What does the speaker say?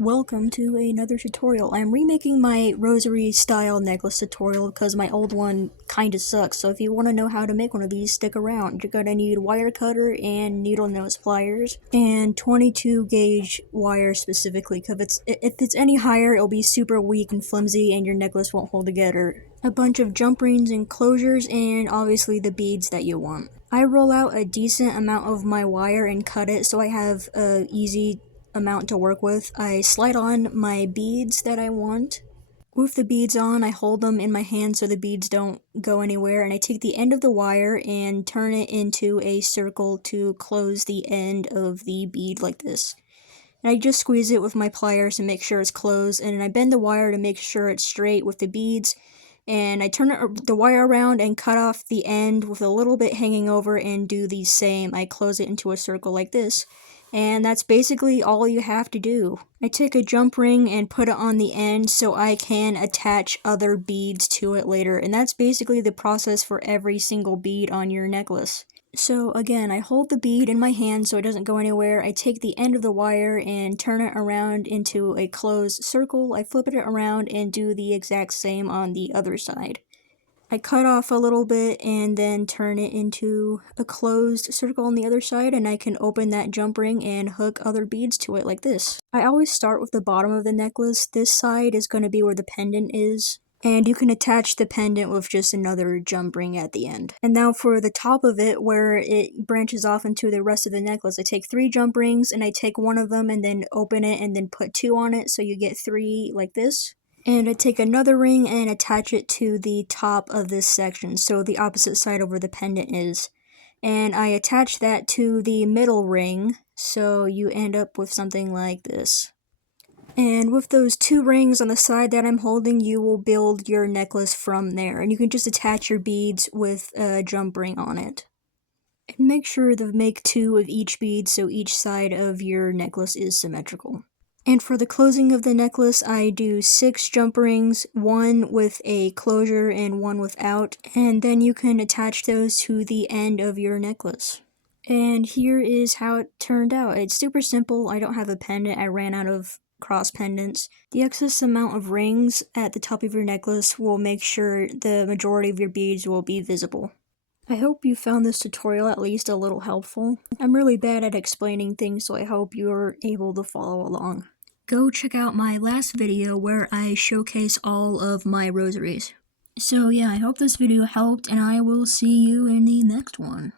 Welcome to another tutorial. I'm remaking my rosary style necklace tutorial because my old one kinda sucks, so if you want to know how to make one of these, stick around. You're gonna need wire cutter and needle nose pliers, and 22 gauge wire specifically, because if it's any higher, it'll be super weak and flimsy and your necklace won't hold together. A bunch of jump rings and closures, and obviously the beads that you want. I roll out a decent amount of my wire and cut it so I have a easy amount to work with. I slide on my beads that I want. With the beads on, I hold them in my hand so the beads don't go anywhere, and I take the end of the wire and turn it into a circle to close the end of the bead like this. And I just squeeze it with my pliers to make sure it's closed, and then I bend the wire to make sure it's straight with the beads, and I turn the wire around and cut off the end with a little bit hanging over and do the same. I close it into a circle like this. And that's basically all you have to do. I take a jump ring and put it on the end so I can attach other beads to it later, and that's basically the process for every single bead on your necklace. So again, I hold the bead in my hand so it doesn't go anywhere. I take the end of the wire and turn it around into a closed circle. I flip it around and do the exact same on the other side. I cut off a little bit and then turn it into a closed circle on the other side, and I can open that jump ring and hook other beads to it like this. I always start with the bottom of the necklace. This side is going to be where the pendant is, and you can attach the pendant with just another jump ring at the end. And now for the top of it, where it branches off into the rest of the necklace, I take 3 jump rings and I take one of them and then open it and then put 2 on it, so you get 3 like this. And I take another ring and attach it to the top of this section, so the opposite side of where the pendant is. And I attach that to the middle ring, so you end up with something like this. And with those 2 rings on the side that I'm holding, you will build your necklace from there. And you can just attach your beads with a jump ring on it. And make sure to make 2 of each bead so each side of your necklace is symmetrical. And for the closing of the necklace, I do 6 jump rings, 1 with a closure and 1 without, and then you can attach those to the end of your necklace. And here is how it turned out. It's super simple. I don't have a pendant. I ran out of cross pendants. The excess amount of rings at the top of your necklace will make sure the majority of your beads will be visible. I hope you found this tutorial at least a little helpful. I'm really bad at explaining things, so I hope you're able to follow along. Go check out my last video where I showcase all of my rosaries. So yeah, I hope this video helped, and I will see you in the next one.